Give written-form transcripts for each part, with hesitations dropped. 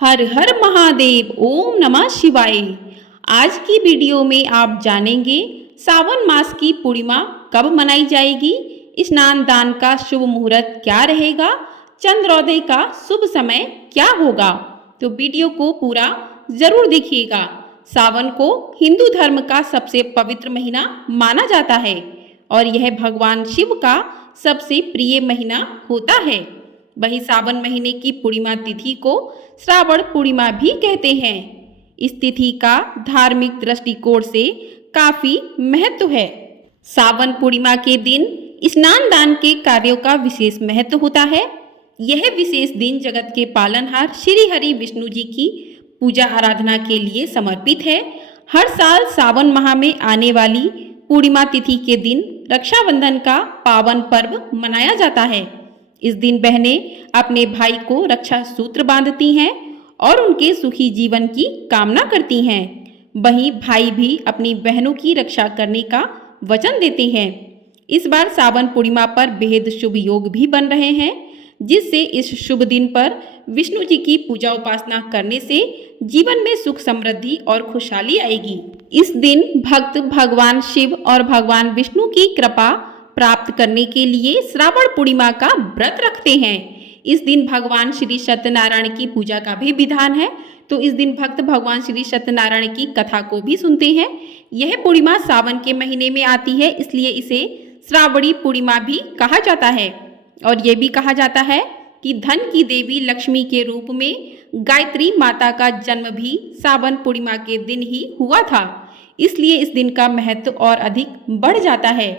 हर हर महादेव, ओम नमः शिवाय। आज की वीडियो में आप जानेंगे सावन मास की पूर्णिमा कब मनाई जाएगी, स्नान दान का शुभ मुहूर्त क्या रहेगा, चंद्रोदय का शुभ समय क्या होगा। तो वीडियो को पूरा जरूर देखिएगा। सावन को हिंदू धर्म का सबसे पवित्र महीना माना जाता है और यह भगवान शिव का सबसे प्रिय महीना होता है। वही सावन महीने की पूर्णिमा तिथि को श्रावण पूर्णिमा भी कहते हैं। इस तिथि का धार्मिक दृष्टिकोण से काफी महत्व है। सावन पूर्णिमा के दिन स्नान दान के कार्यों का विशेष महत्व होता है। यह विशेष दिन जगत के पालनहार श्री हरि विष्णु जी की पूजा आराधना के लिए समर्पित है। हर साल सावन माह में आने वाली पूर्णिमा तिथि के दिन रक्षाबंधन का पावन पर्व मनाया जाता है। इस दिन बहनें अपने भाई को रक्षा सूत्र बांधती हैं और उनके सुखी जीवन की कामना करती हैं। वहीं भाई भी अपनी बहनों की रक्षा करने का वचन देते हैं। इस बार सावन पूर्णिमा पर बेहद शुभ योग भी बन रहे हैं, जिससे इस शुभ दिन पर विष्णु जी की पूजा उपासना करने से जीवन में सुख समृद्धि और खुशहाली आएगी। इस दिन भक्त भगवान शिव और भगवान विष्णु की कृपा प्राप्त करने के लिए श्रावण पूर्णिमा का व्रत रखते हैं। इस दिन भगवान श्री सत्यनारायण की पूजा का भी विधान है, तो इस दिन भक्त भगवान श्री सत्यनारायण की कथा को भी सुनते हैं। यह पूर्णिमा सावन के महीने में आती है, इसलिए इसे श्रावणी पूर्णिमा भी कहा जाता है। और यह भी कहा जाता है कि धन की देवी लक्ष्मी के रूप में गायत्री माता का जन्म भी सावन पूर्णिमा के दिन ही हुआ था, इसलिए इस दिन का महत्व और अधिक बढ़ जाता है।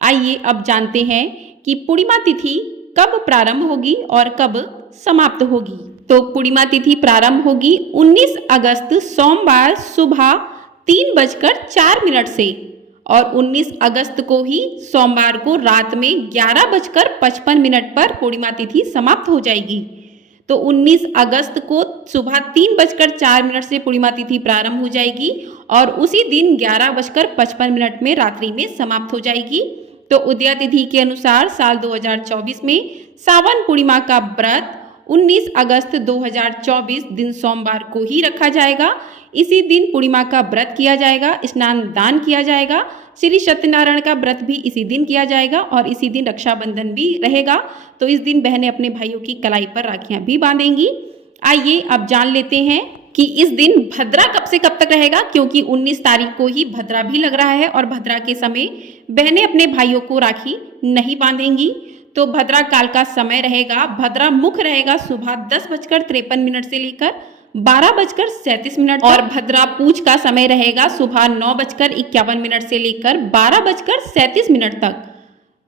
आइए अब जानते हैं कि पूर्णिमा तिथि कब प्रारंभ होगी और कब समाप्त होगी। तो पूर्णिमा तिथि प्रारंभ होगी 19 अगस्त सोमवार सुबह 3:04 से और 19 अगस्त को ही सोमवार को रात में 11:55 पर पूर्णिमा तिथि समाप्त हो जाएगी। तो 19 अगस्त को सुबह 3:04 से पूर्णिमा तिथि प्रारंभ हो जाएगी और उसी दिन 11:55 में रात्रि में समाप्त हो जाएगी। तो उदया तिथि के अनुसार साल 2024 में सावन पूर्णिमा का व्रत 19 अगस्त 2024 दिन सोमवार को ही रखा जाएगा। इसी दिन पूर्णिमा का व्रत किया जाएगा, स्नान दान किया जाएगा, श्री सत्यनारायण का व्रत भी इसी दिन किया जाएगा और इसी दिन रक्षाबंधन भी रहेगा। तो इस दिन बहनें अपने भाइयों की कलाई पर राखियां भी बांधेंगी। आइए अब जान लेते हैं कि इस दिन भद्रा कब से कब तक रहेगा, क्योंकि 19 तारीख को ही भद्रा भी लग रहा है और भद्रा के समय बहनें अपने भाइयों को राखी नहीं बांधेंगी। तो भद्रा काल का समय रहेगा, भद्रा मुख रहेगा सुबह 10:53 से लेकर 12:37 और भद्रा पूज का समय रहेगा सुबह 9:51 से लेकर 12:37 तक।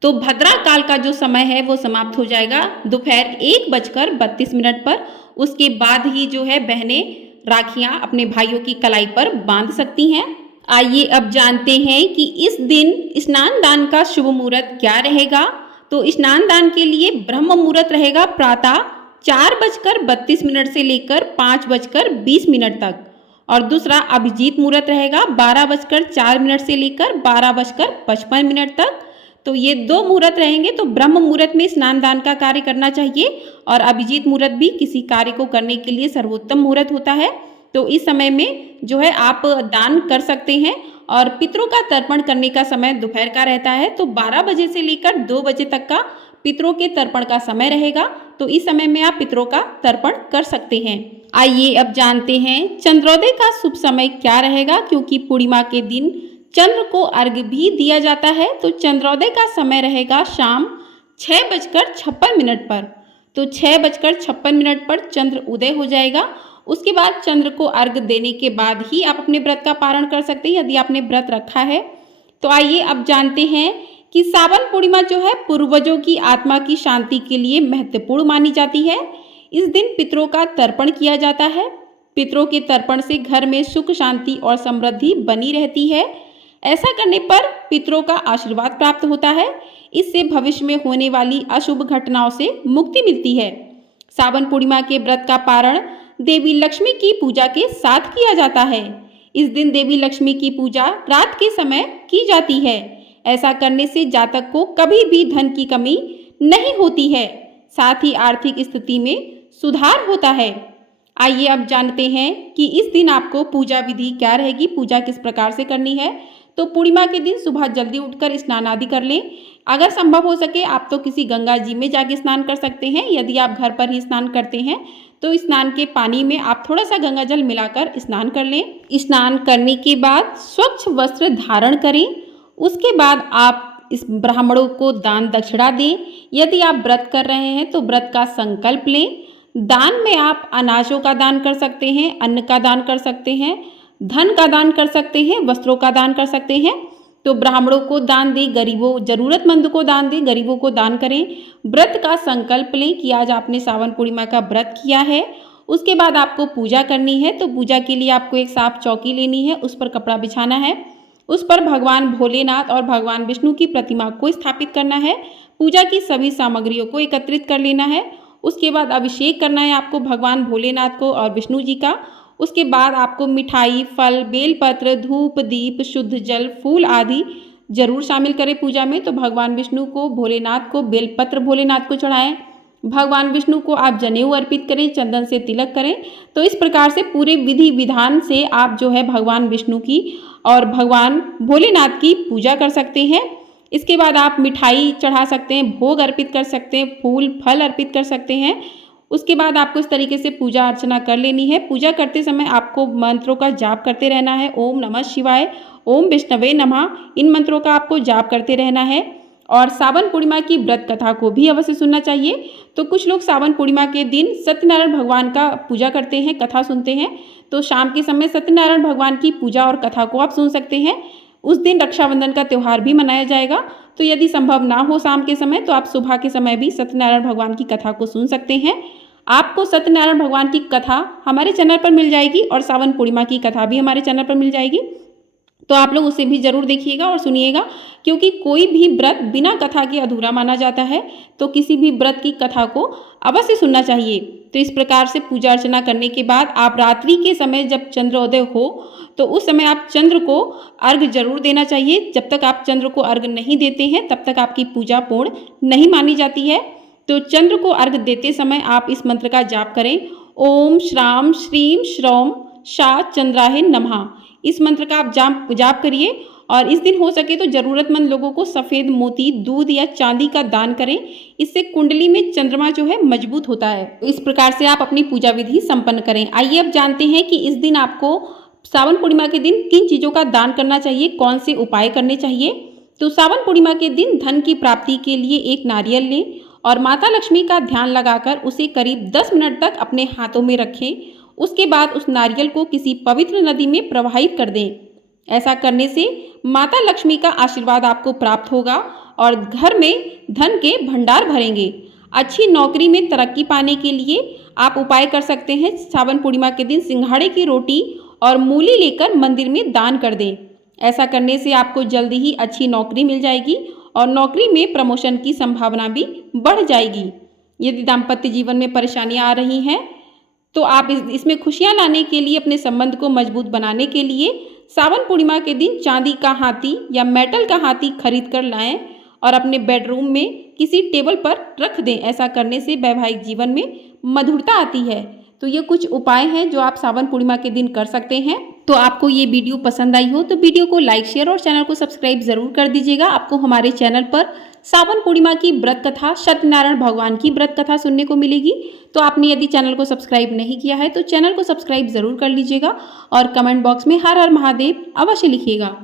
तो भद्रा काल का जो समय है वो समाप्त हो जाएगा दोपहर 1:32 पर। उसके बाद ही जो है बहनें राखियां अपने भाइयों की कलाई पर बांध सकती हैं। आइए अब जानते हैं कि इस दिन स्नान दान का शुभ मुहूर्त क्या रहेगा। तो स्नान दान के लिए ब्रह्म मुहूर्त रहेगा प्रातः 4:32 से लेकर 5:20 तक और दूसरा अभिजीत मुहूर्त रहेगा 12:04 से लेकर 12:55 तक। तो ये दो मुहूर्त रहेंगे। तो ब्रह्म मुहूर्त में स्नान दान का कार्य करना चाहिए और अभिजीत मुहूर्त भी किसी कार्य को करने के लिए सर्वोत्तम मुहूर्त होता है। तो इस समय में जो है आप दान कर सकते हैं और पितरों का तर्पण करने का समय दोपहर का रहता है। तो 12 बजे से लेकर 2 बजे तक का पितरों के तर्पण का समय रहेगा। तो इस समय में आप पितरों का तर्पण कर सकते हैं। आइए अब जानते हैं चंद्रोदय का शुभ समय क्या रहेगा, क्योंकि पूर्णिमा के दिन चंद्र को अर्घ्य भी दिया जाता है। तो चंद्रोदय का समय रहेगा शाम 6:56 पर। तो 6:56 पर चंद्र उदय हो जाएगा। उसके बाद चंद्र को अर्घ्य देने के बाद ही आप अपने व्रत का पारण कर सकते हैं, यदि आपने व्रत रखा है। तो आइए अब जानते हैं कि सावन पूर्णिमा जो है पूर्वजों की आत्मा की शांति के लिए महत्वपूर्ण मानी जाती है। इस दिन पितरों का तर्पण किया जाता है। पितरों के तर्पण से घर में सुख शांति और समृद्धि बनी रहती है। ऐसा करने पर पितरों का आशीर्वाद प्राप्त होता है। इससे भविष्य में होने वाली अशुभ घटनाओं से मुक्ति मिलती है। सावन पूर्णिमा के व्रत का पारण देवी लक्ष्मी की पूजा के साथ किया जाता है। इस दिन देवी लक्ष्मी की पूजा रात के समय की जाती है। ऐसा करने से जातक को कभी भी धन की कमी नहीं होती है, साथ ही आर्थिक स्थिति में सुधार होता है। आइए अब जानते हैं कि इस दिन आपको पूजा विधि क्या रहेगी, पूजा किस प्रकार से करनी है। तो पूर्णिमा के दिन सुबह जल्दी उठकर स्नान आदि कर लें। अगर संभव हो सके आप तो किसी गंगा जी में जाके स्नान कर सकते हैं। यदि आप घर पर ही स्नान करते हैं तो स्नान के पानी में आप थोड़ा सा गंगा जल मिलाकर स्नान कर लें। स्नान करने के बाद स्वच्छ वस्त्र धारण करें। उसके बाद आप इस ब्राह्मणों को दान दक्षिणा दें। यदि आप व्रत कर रहे हैं तो व्रत का संकल्प लें। दान में आप अनाजों का दान कर सकते हैं, अन्न का दान कर सकते हैं, धन का दान कर सकते हैं, वस्त्रों का दान कर सकते हैं। तो ब्राह्मणों को दान दें, गरीबों जरूरतमंद को दान दें, गरीबों को दान करें। व्रत का संकल्प लें कि आज आपने सावन पूर्णिमा का व्रत किया है। उसके बाद आपको पूजा करनी है। तो पूजा के लिए आपको एक साफ चौकी लेनी है, उस पर कपड़ा बिछाना है। उस पर भगवान भोलेनाथ और भगवान विष्णु की प्रतिमा को स्थापित करना है। पूजा की सभी सामग्रियों को एकत्रित कर लेना है। उसके बाद अभिषेक करना है आपको भगवान भोलेनाथ को और विष्णु जी का। उसके बाद आपको मिठाई, फल, बेलपत्र, धूप, दीप, शुद्ध जल, फूल आदि जरूर शामिल करें पूजा में। तो भगवान विष्णु को, भोलेनाथ को बेलपत्र भोलेनाथ को चढ़ाएं। भगवान विष्णु को आप जनेऊ अर्पित करें, चंदन से तिलक करें। तो इस प्रकार से पूरे विधि विधान से आप जो है भगवान विष्णु की और भगवान भोलेनाथ की पूजा कर सकते हैं। इसके बाद आप मिठाई चढ़ा सकते हैं, भोग अर्पित कर सकते हैं, फूल फल अर्पित कर सकते हैं। उसके बाद आपको इस तरीके से पूजा अर्चना कर लेनी है। पूजा करते समय आपको मंत्रों का जाप करते रहना है। ओम नमः शिवाय, ओम विष्णवे नमः, इन मंत्रों का आपको जाप करते रहना है। और सावन पूर्णिमा की व्रत कथा को भी अवश्य सुनना चाहिए। तो कुछ लोग सावन पूर्णिमा के दिन सत्यनारायण भगवान का पूजा करते हैं, कथा सुनते हैं। तो शाम के समय सत्यनारायण भगवान की पूजा और कथा को आप सुन सकते हैं। उस दिन रक्षाबंधन का त्यौहार भी मनाया जाएगा। तो यदि संभव ना हो शाम के समय तो आप सुबह के समय भी सत्यनारायण भगवान की कथा को सुन सकते हैं। आपको सत्यनारायण भगवान की कथा हमारे चैनल पर मिल जाएगी और सावन पूर्णिमा की कथा भी हमारे चैनल पर मिल जाएगी। तो आप लोग उसे भी जरूर देखिएगा और सुनिएगा, क्योंकि कोई भी व्रत बिना कथा के अधूरा माना जाता है। तो किसी भी व्रत की कथा को अवश्य सुनना चाहिए। तो इस प्रकार से पूजा अर्चना करने के बाद आप रात्रि के समय जब चंद्रोदय हो तो उस समय आप चंद्र को अर्घ जरूर देना चाहिए। जब तक आप चंद्र को अर्घ नहीं देते हैं तब तक आपकी पूजा पूर्ण नहीं मानी जाती है। तो चंद्र को अर्घ देते समय आप इस मंत्र का जाप करें, ओम श्राम श्रीम श्रौम शा चंद्राहे नमः। इस मंत्र का आप जाप करिए। और इस दिन हो सके तो जरूरतमंद लोगों को सफ़ेद मोती, दूध या चांदी का दान करें। इससे कुंडली में चंद्रमा जो है मजबूत होता है। इस प्रकार से आप अपनी पूजा विधि संपन्न करें। आइए अब जानते हैं कि इस दिन आपको सावन पूर्णिमा के दिन किन चीज़ों का दान करना चाहिए, कौन से उपाय करने चाहिए। तो सावन पूर्णिमा के दिन धन की प्राप्ति के लिए एक नारियल लें और माता लक्ष्मी का ध्यान लगाकर उसे करीब 10 मिनट तक अपने हाथों में रखें। उसके बाद उस नारियल को किसी पवित्र नदी में प्रवाहित कर दें। ऐसा करने से माता लक्ष्मी का आशीर्वाद आपको प्राप्त होगा और घर में धन के भंडार भरेंगे। अच्छी नौकरी में तरक्की पाने के लिए आप उपाय कर सकते हैं। सावन पूर्णिमा के दिन सिंघाड़े की रोटी और मूली लेकर मंदिर में दान कर दें। ऐसा करने से आपको जल्दी ही अच्छी नौकरी मिल जाएगी और नौकरी में प्रमोशन की संभावना भी बढ़ जाएगी। यदि दाम्पत्य जीवन में परेशानियां आ रही हैं तो आप इसमें खुशियां लाने के लिए, अपने संबंध को मजबूत बनाने के लिए सावन पूर्णिमा के दिन चांदी का हाथी या मेटल का हाथी खरीद कर लाएं और अपने बेडरूम में किसी टेबल पर रख दें। ऐसा करने से वैवाहिक जीवन में मधुरता आती है। तो ये कुछ उपाय हैं जो आप सावन पूर्णिमा के दिन कर सकते हैं। तो आपको ये वीडियो पसंद आई हो तो वीडियो को लाइक, शेयर और चैनल को सब्सक्राइब जरूर कर दीजिएगा। आपको हमारे चैनल पर सावन पूर्णिमा की व्रत कथा, सत्यनारायण भगवान की व्रत कथा सुनने को मिलेगी। तो आपने यदि चैनल को सब्सक्राइब नहीं किया है तो चैनल को सब्सक्राइब जरूर कर लीजिएगा और कमेंट बॉक्स में हर हर महादेव अवश्य लिखिएगा।